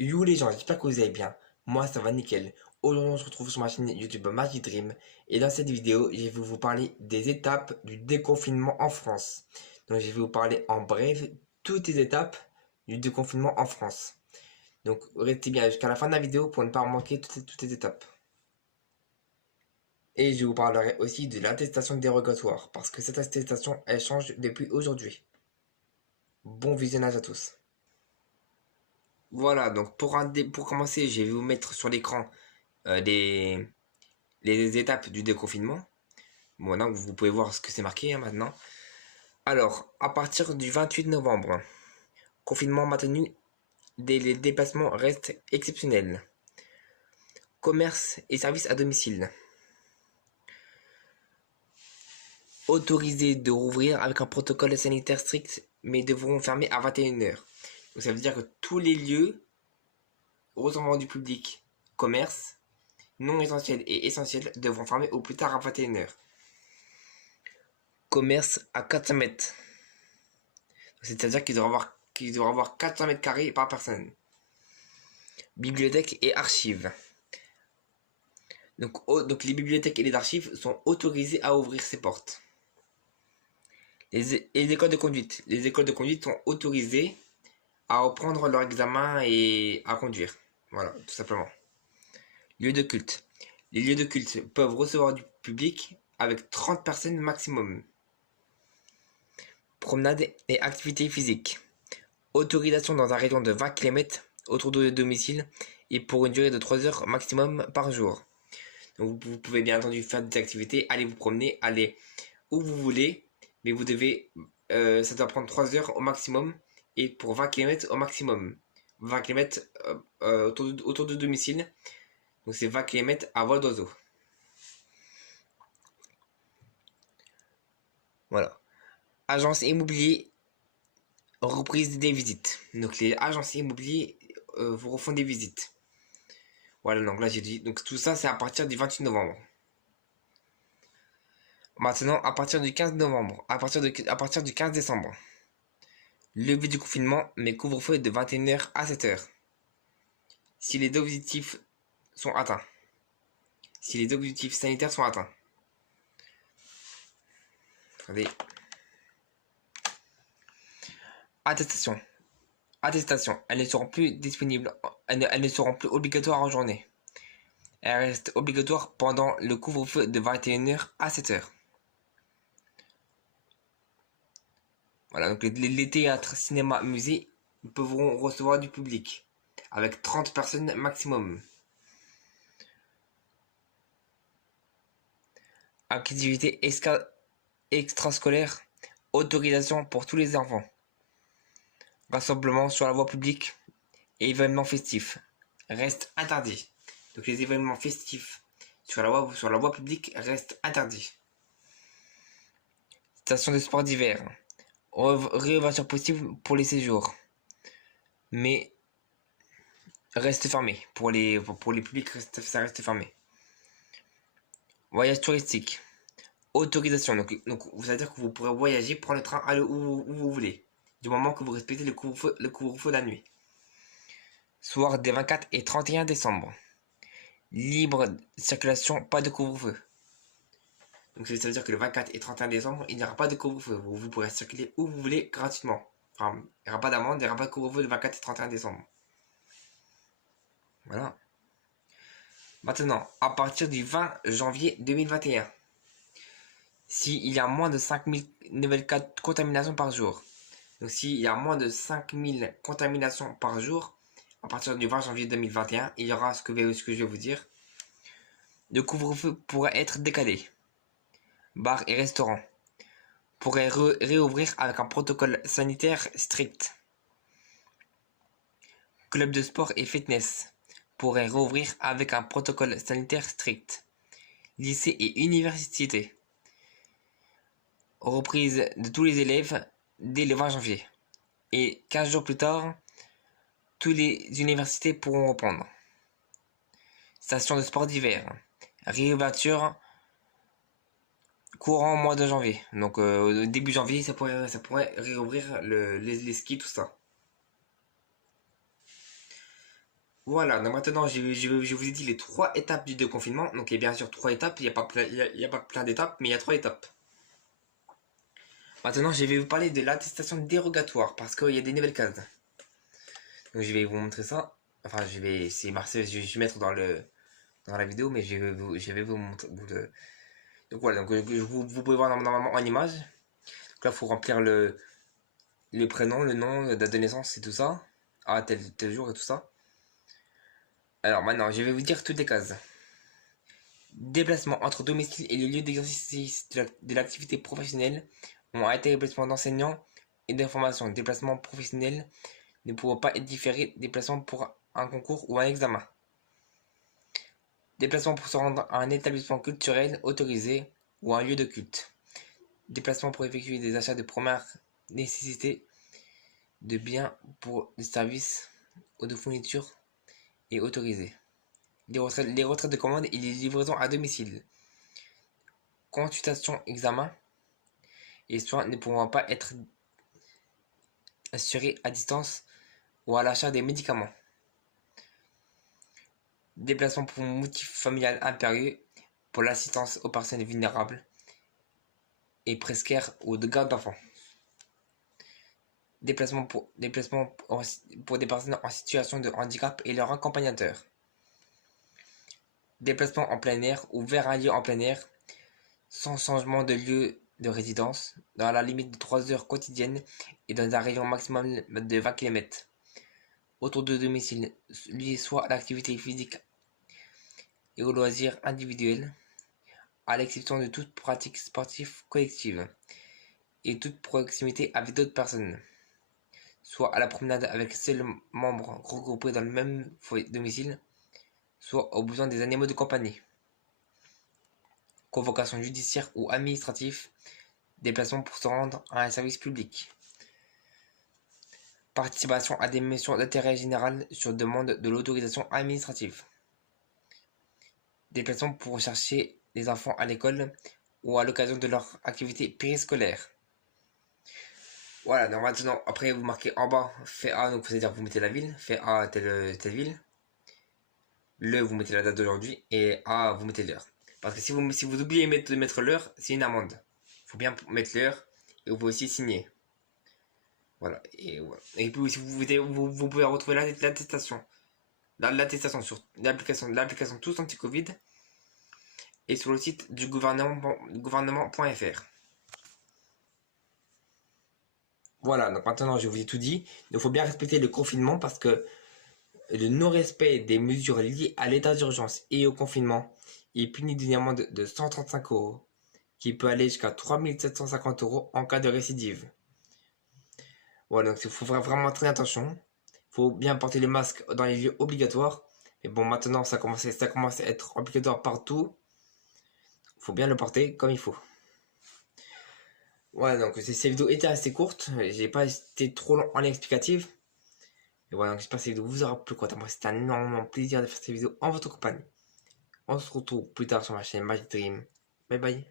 Yo les gens, j'espère que vous allez bien. Moi ça va nickel. Aujourd'hui on se retrouve sur ma chaîne YouTube Magic Dream et dans cette vidéo je vais vous parler des étapes du déconfinement en France. Donc je vais vous parler en bref toutes les étapes du déconfinement en France. Donc restez bien jusqu'à la fin de la vidéo pour ne pas manquer toutes les étapes. Et je vous parlerai aussi de l'attestation dérogatoire parce que cette attestation elle change depuis aujourd'hui. Bon visionnage à tous. Voilà, donc pour commencer, je vais vous mettre sur l'écran euh, les, les étapes du déconfinement. Bon, donc vous pouvez voir ce que c'est marqué maintenant. Alors, à partir du 28 novembre, confinement maintenu, les déplacements restent exceptionnels. Commerce et services à domicile. Autorisés de rouvrir avec un protocole sanitaire strict, mais devront fermer à 21 heures. Donc ça veut dire que tous les lieux recevant du public, commerce, non essentiels et essentiels devront fermer au plus tard à 21 heures. Commerce à 400 mètres. C'est-à-dire qu'ils devraient avoir 400 mètres carrés par personne. Bibliothèques et archives. Donc les bibliothèques et les archives sont autorisées à ouvrir ses portes. Les écoles de conduite. Les écoles de conduite sont autorisées à reprendre leur examen et à conduire. Voilà, tout simplement. Lieux de culte. Les lieux de culte peuvent recevoir du public avec 30 personnes maximum. Promenade et activités physiques. Autorisation dans un rayon de 20 km autour de domicile et pour une durée de 3 heures maximum par jour. Donc vous pouvez bien entendu faire des activités, aller vous promener, aller où vous voulez, mais vous devez, ça doit prendre 3 heures au maximum et pour 20 km au maximum. 20 km autour de domicile, donc c'est 20 km à vol d'oiseau. Voilà. Agence immobilier, reprise des visites. Donc les agences immobiliers vous refont des visites. Voilà, donc là j'ai dit, donc tout ça c'est à partir du 28 novembre. Maintenant, à partir du 15 novembre, à partir du 15 décembre, levée du confinement, mais couvre-feu de 21 h à 7 h. Si les objectifs sont atteints. Si les objectifs sanitaires sont atteints. Attendez. Attestation. Attestation. Elles ne seront plus disponibles. Elles ne seront plus obligatoires en journée. Elles restent obligatoires pendant le couvre-feu de 21 h à 7 h. Voilà, donc les théâtres, cinémas, musées pourront recevoir du public avec 30 personnes maximum. Activité extrascolaire, autorisation pour tous les enfants. Rassemblement sur la voie publique et événements festifs restent interdits. Donc les événements festifs sur la voie publique restent interdits. Station de sport d'hiver. Réouverture possible pour les séjours. Mais reste fermé. Pour les publics, ça reste fermé. Voyage touristique. Autorisation. Donc ça veut dire que vous pourrez voyager, prendre le train, aller où vous voulez. Du moment que vous respectez le couvre-feu de la nuit. Soir des 24 et 31 décembre. Libre circulation, pas de couvre-feu. Donc ça veut dire que le 24 et 31 décembre, il n'y aura pas de couvre-feu. Vous pourrez circuler où vous voulez gratuitement. Enfin, il n'y aura pas d'amende, il n'y aura pas de couvre-feu le 24 et 31 décembre. Voilà. Maintenant, à partir du 20 janvier 2021, s'il y a moins de 5000 nouvelles cas de contamination par jour, donc s'il y a moins de 5000 contaminations par jour, à partir du 20 janvier 2021, il y aura ce que je vais vous dire. Le couvre-feu pourrait être décalé. Bars et restaurants pourraient réouvrir avec un protocole sanitaire strict. Clubs de sport et fitness pourraient rouvrir avec un protocole sanitaire strict. Lycées et universités. Reprise de tous les élèves dès le 20 janvier. Et 15 jours plus tard, toutes les universités pourront reprendre. Station de sport d'hiver. Réouverture courant mois de janvier. Donc début janvier, ça pourrait réouvrir les skis, tout ça. Voilà, donc maintenant je vous ai dit les 3 étapes du déconfinement. Donc il y a bien sûr 3 étapes, il n'y a pas plein, il y a pas plein d'étapes, mais il y a 3 étapes. Maintenant je vais vous parler de l'attestation dérogatoire parce qu'il y a des nouvelles cases. Donc je vais vous montrer ça. Enfin c'est Marcel, je vais mettre dans la vidéo, mais je vais vous montrer. Donc voilà, donc vous pouvez voir normalement en image. Donc là il faut remplir le prénom, le nom, la date de naissance et tout ça. Ah tel jour et tout ça. Alors maintenant je vais vous dire toutes les cases. Déplacement entre domicile et le lieu d'exercice de l'activité professionnelle ont arrêté déplacement d'enseignants et d'information. Déplacement professionnel ne pouvant pas être différé. Déplacement pour un concours ou un examen. Déplacement pour se rendre à un établissement culturel autorisé ou à un lieu de culte. Déplacement pour effectuer des achats de première nécessité de biens pour des services ou de fournitures et autorisés. Les retraites de commande et les livraisons à domicile. Consultation, examen et soins ne pourront pas être assurés à distance ou à l'achat des médicaments. Déplacement pour motif familial impérieux pour l'assistance aux personnes vulnérables et prescaires ou de garde d'enfants. Déplacement pour des personnes en situation de handicap et leurs accompagnateurs. Déplacement en plein air ou vers un lieu en plein air sans changement de lieu de résidence dans la limite de 3 heures quotidiennes et dans un rayon maximum de 20 km autour de domicile, lié soit à l'activité physique et aux loisirs individuels, à l'exception de toute pratique sportive collective et toute proximité avec d'autres personnes, soit à la promenade avec seuls membres regroupés dans le même domicile, soit aux besoins des animaux de compagnie. Convocation judiciaire ou administrative, déplacement pour se rendre à un service public. Participation à des missions d'intérêt général sur demande de l'autorisation administrative. Déplacement pour chercher les enfants à l'école ou à l'occasion de leur activité périscolaire. Voilà, donc maintenant, après vous marquez en bas, fait A, donc c'est-à-dire vous mettez la ville, fait A, telle ville. Le, vous mettez la date d'aujourd'hui, et A, vous mettez l'heure. Parce que si vous oubliez de mettre l'heure, c'est une amende. Il faut bien mettre l'heure, et vous pouvez aussi signer. Voilà, et puis si vous pouvez retrouver l'attestation. L'attestation sur l'application Tous Anti-Covid et sur le site du gouvernement.fr. Voilà, donc maintenant je vous ai tout dit. Il faut bien respecter le confinement parce que le non-respect des mesures liées à l'état d'urgence et au confinement est puni d'une amende de 135 € qui peut aller jusqu'à 3750 € en cas de récidive. Voilà, donc il faut vraiment très attention. Il faut bien porter le masque dans les lieux obligatoires. Mais bon, maintenant ça commence à être obligatoire partout. Il faut bien le porter comme il faut. Voilà, donc cette vidéo était assez courte. J'ai pas été trop long en explicative. Et voilà, donc j'espère que cette vidéo vous aura plu. C'était un énorme plaisir de faire cette vidéo en votre compagnie. On se retrouve plus tard sur ma chaîne Magic Dream. Bye bye.